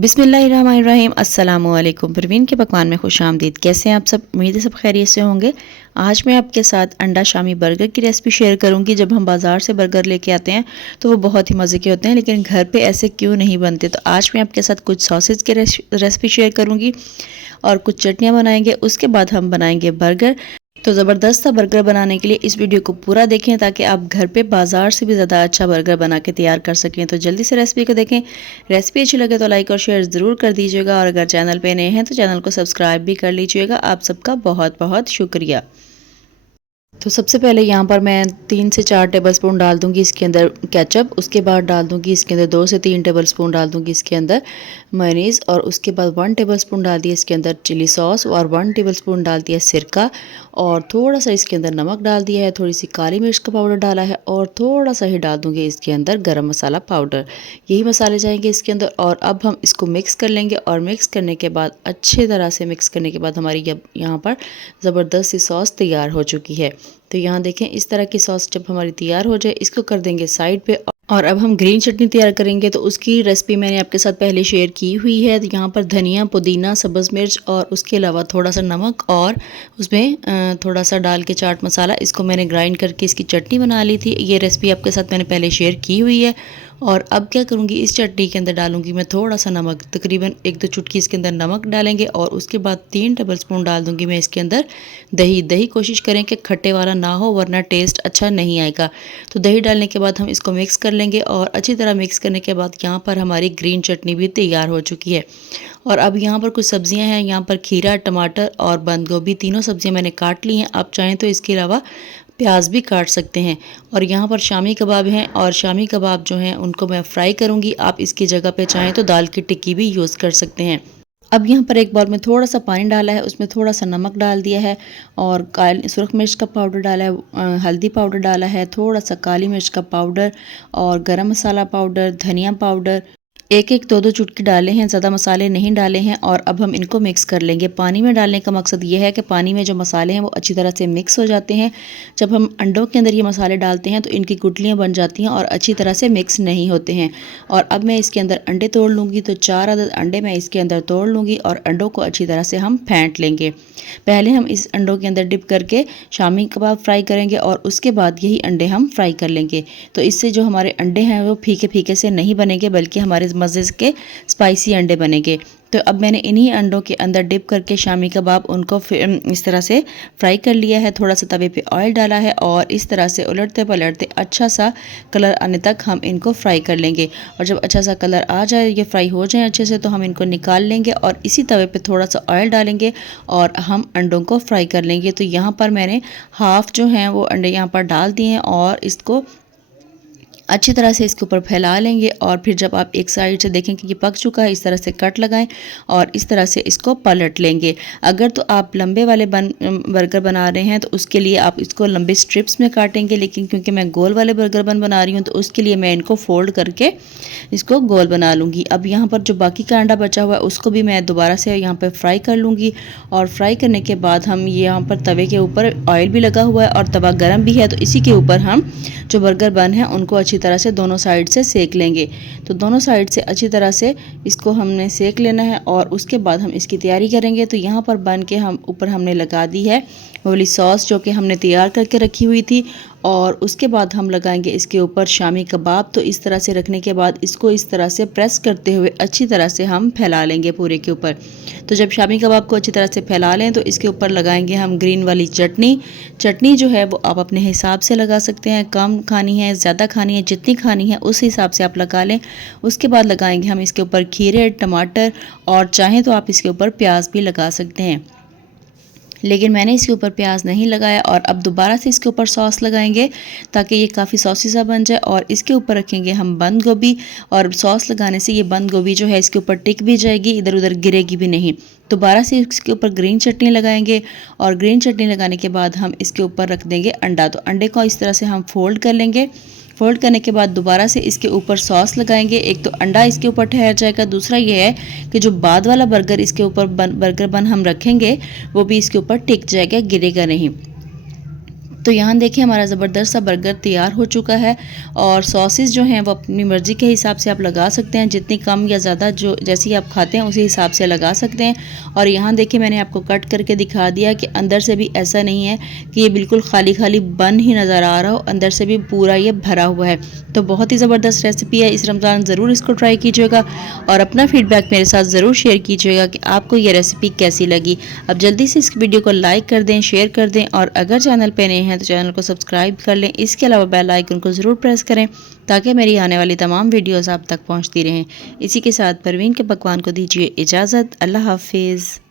बिस्मिल्लाहिर्रहमानिर्रहीम अस्सलामुअलैकुम। परवीन के पकवान में खुश आमदीद। कैसे हैं आप सब? उम्मीद है सब खैरियत से होंगे। आज मैं आपके साथ अंडा शामी बर्गर की रेसिपी शेयर करूंगी। जब हम बाज़ार से बर्गर लेके आते हैं तो वो बहुत ही मज़े के होते हैं, लेकिन घर पे ऐसे क्यों नहीं बनते। तो आज मैं आपके साथ कुछ सॉसेज की रेसिपी शेयर करूँगी और कुछ चटनियाँ बनाएंगे। उसके बाद हम बनाएंगे बर्गर। तो ज़बरदस्त सा बर्गर बनाने के लिए इस वीडियो को पूरा देखें ताकि आप घर पे बाज़ार से भी ज़्यादा अच्छा बर्गर बना के तैयार कर सकें। तो जल्दी से रेसिपी को देखें। रेसिपी अच्छी लगे तो लाइक और शेयर ज़रूर कर दीजिएगा, और अगर चैनल पे नए हैं तो चैनल को सब्सक्राइब भी कर लीजिएगा। आप सबका बहुत बहुत शुक्रिया। तो सबसे पहले यहाँ पर मैं 3 से 4 टेबलस्पून डाल दूँगी इसके अंदर केचप। उसके बाद डाल दूँगी इसके अंदर 2 से 3 टेबलस्पून डाल दूँगी इसके अंदर मेयोनीज़, और उसके बाद 1 टेबलस्पून डाल दिया इसके अंदर चिली सॉस, और 1 टेबलस्पून डाल दिया सिरका, और थोड़ा सा इसके अंदर नमक डाल दिया है, थोड़ी सी काली मिर्च का पाउडर डाला है, और थोड़ा सा ही डाल दूँगी इसके अंदर गरम मसाला पाउडर। यही मसाले जाएंगे इसके अंदर, और अब हम इसको मिक्स कर लेंगे। और मिक्स करने के बाद अच्छी तरह से मिक्स करने के बाद हमारी यहाँ पर ज़बरदस्त सी सॉस तैयार हो चुकी है। तो यहाँ देखें, इस तरह की सॉस जब हमारी तैयार हो जाए इसको कर देंगे साइड पे। और अब हम ग्रीन चटनी तैयार करेंगे। तो उसकी रेसिपी मैंने आपके साथ पहले शेयर की हुई है। तो यहाँ पर धनिया, पुदीना, सब्ज़ मिर्च और उसके अलावा थोड़ा सा नमक, और उसमें थोड़ा सा डाल के चाट मसाला, इसको मैंने ग्राइंड करके इसकी चटनी बना ली थी। ये रेसिपी आपके साथ मैंने पहले शेयर की हुई है। और अब क्या करूँगी, इस चटनी के अंदर डालूंगी मैं थोड़ा सा नमक, तकरीबन 1-2 चुटकी इसके अंदर नमक डालेंगे। और उसके बाद 3 टेबलस्पून डाल दूंगी मैं इसके अंदर दही। दही कोशिश करें कि खट्टे वाला ना हो, वरना टेस्ट अच्छा नहीं आएगा। तो दही डालने के बाद हम इसको मिक्स कर लेंगे, और अच्छी तरह मिक्स करने के बाद यहाँ पर हमारी ग्रीन चटनी भी तैयार हो चुकी है। और अब यहाँ पर कुछ सब्जियाँ हैं। यहाँ पर खीरा, टमाटर और बंद गोभी, तीनों सब्जियाँ मैंने काट ली हैं। आप चाहें तो इसके अलावा प्याज भी काट सकते हैं। और यहाँ पर शामी कबाब हैं, और शामी कबाब जो हैं उनको मैं फ्राई करूँगी। आप इसकी जगह पे चाहें तो दाल की टिक्की भी यूज़ कर सकते हैं। अब यहाँ पर एक बाउल में थोड़ा सा पानी डाला है, उसमें थोड़ा सा नमक डाल दिया है, और काली सुरख मिर्च का पाउडर डाला है, हल्दी पाउडर डाला है, थोड़ा सा काली मिर्च का पाउडर, और गरम मसाला पाउडर, धनिया पाउडर, एक 2-2 चुटकी डाले हैं, ज़्यादा मसाले नहीं डाले हैं। और अब हम इनको मिक्स कर लेंगे। पानी में डालने का मकसद ये है कि पानी में जो मसाले हैं वो अच्छी तरह से मिक्स हो जाते हैं। जब हम अंडों के अंदर ये मसाले डालते हैं तो इनकी गुठलियाँ बन जाती हैं और अच्छी तरह से मिक्स नहीं होते हैं। और अब मैं इसके अंदर अंडे तोड़ लूँगी। तो 4 अदद अंडे मैं इसके अंदर तोड़ लूँगी, और अंडों को अच्छी तरह से हम फेंट लेंगे। पहले हम इस अंडों के अंदर डिप करके शामी कबाब फ्राई करेंगे, और उसके बाद यही अंडे हम फ्राई कर लेंगे। तो इससे जो हमारे अंडे हैं वो फीके फीके से नहीं बनेंगे, बल्कि हमारे मज़े के स्पाइसी अंडे बनेंगे। तो अब मैंने इन्हीं अंडों के अंदर डिप करके शामी कबाब उनको इस तरह से फ्राई कर लिया है। थोड़ा सा तवे पे ऑयल डाला है, और इस तरह से उलटते पलटते अच्छा सा कलर आने तक हम इनको फ्राई कर लेंगे। और जब अच्छा सा कलर आ जाए, ये फ्राई हो जाए अच्छे से, तो हम इनको निकाल लेंगे, और इसी तवे पे थोड़ा सा ऑयल डालेंगे और हम अंडों को फ्राई कर लेंगे। तो यहाँ पर मैंने हाफ जो हैं वो अंडे यहाँ पर डाल दिए हैं, और इसको अच्छी तरह से इसके ऊपर फैला लेंगे। और फिर जब आप एक साइड से देखें कि ये पक चुका है, इस तरह से कट लगाएं और इस तरह से इसको पलट लेंगे। अगर तो आप लंबे वाले बर्गर बना रहे हैं तो उसके लिए आप इसको लंबे स्ट्रिप्स में काटेंगे, लेकिन क्योंकि मैं गोल वाले बर्गर बना रही हूँ तो उसके लिए मैं इनको फोल्ड करके इसको गोल बना लूँगी। अब यहाँ पर जो बाकी का अंडा बचा हुआ है उसको भी मैं दोबारा से यहाँ पर फ्राई कर लूँगी। और फ्राई करने के बाद हम ये यहाँ पर तवे के ऊपर ऑयल भी लगा हुआ है और तवा गर्म भी है, तो इसी के ऊपर हम जो बर्गर बन है उनको अच्छी तरह से दोनों साइड से सेक लेंगे। तो दोनों साइड से अच्छी तरह से इसको हमने सेक लेना है, और उसके बाद हम इसकी तैयारी करेंगे। तो यहाँ पर बन के हम ऊपर हमने लगा दी है वो वाली सॉस जो कि हमने तैयार करके रखी हुई थी, और उसके बाद हम लगाएंगे इसके ऊपर शामी कबाब। तो इस तरह से रखने के बाद इसको इस तरह से प्रेस करते हुए अच्छी तरह से हम फैला लेंगे पूरे के ऊपर। तो जब शामी कबाब को अच्छी तरह से फैला लें तो इसके ऊपर लगाएंगे हम ग्रीन वाली चटनी। चटनी जो है वो आप अपने हिसाब से लगा सकते हैं, कम खानी है, ज़्यादा खानी है, जितनी खानी है उस हिसाब से आप लगा लें। उसके बाद लगाएंगे हम इसके ऊपर खीरे, टमाटर, और चाहें तो आप इसके ऊपर प्याज भी लगा सकते हैं, लेकिन मैंने इसके ऊपर प्याज नहीं लगाया। और अब दोबारा से इसके ऊपर सॉस लगाएंगे ताकि ये काफ़ी सॉसी सा बन जाए, और इसके ऊपर रखेंगे हम बंद गोभी। और सॉस लगाने से ये बंद गोभी जो है इसके ऊपर टिक भी जाएगी, इधर उधर गिरेगी भी नहीं। दोबारा से इसके ऊपर ग्रीन चटनी लगाएंगे, और ग्रीन चटनी लगाने के बाद हम इसके ऊपर रख देंगे अंडा। तो अंडे को इस तरह से हम फोल्ड कर लेंगे। फोल्ड करने के बाद दोबारा से इसके ऊपर सॉस लगाएंगे। एक तो अंडा इसके ऊपर ठहर जाएगा, दूसरा ये है कि जो बाद वाला बर्गर इसके ऊपर बर्गर बन हम रखेंगे वो भी इसके ऊपर टिक जाएगा, गिरेगा नहीं। तो यहाँ देखिए हमारा ज़बरदस्त सा बर्गर तैयार हो चुका है और सॉसेस जो हैं वो अपनी मर्ज़ी के हिसाब से आप लगा सकते हैं, जितनी कम या ज़्यादा जो जैसी आप खाते हैं उसी हिसाब से लगा सकते हैं। और यहाँ देखिए मैंने आपको कट करके दिखा दिया कि अंदर से भी ऐसा नहीं है कि ये बिल्कुल खाली खाली बन ही नज़र आ रहा हो, अंदर से भी पूरा ये भरा हुआ है। तो बहुत ही ज़बरदस्त रेसिपी है, इस रमज़ान ज़रूर इसको ट्राई कीजिएगा और अपना फीडबैक मेरे साथ ज़रूर शेयर कीजिएगा कि आपको ये रेसिपी कैसी लगी। अब जल्दी से इस वीडियो को लाइक कर दें, शेयर कर दें और अगर चैनल पे नए हैं तो चैनल को सब्सक्राइब कर लें। इसके अलावा बेल आइकन को ज़रूर प्रेस करें ताकि मेरी आने वाली तमाम वीडियोस आप तक पहुंचती रहें। इसी के साथ परवीन के पकवान को दीजिए इजाज़त। अल्लाह हाफिज़।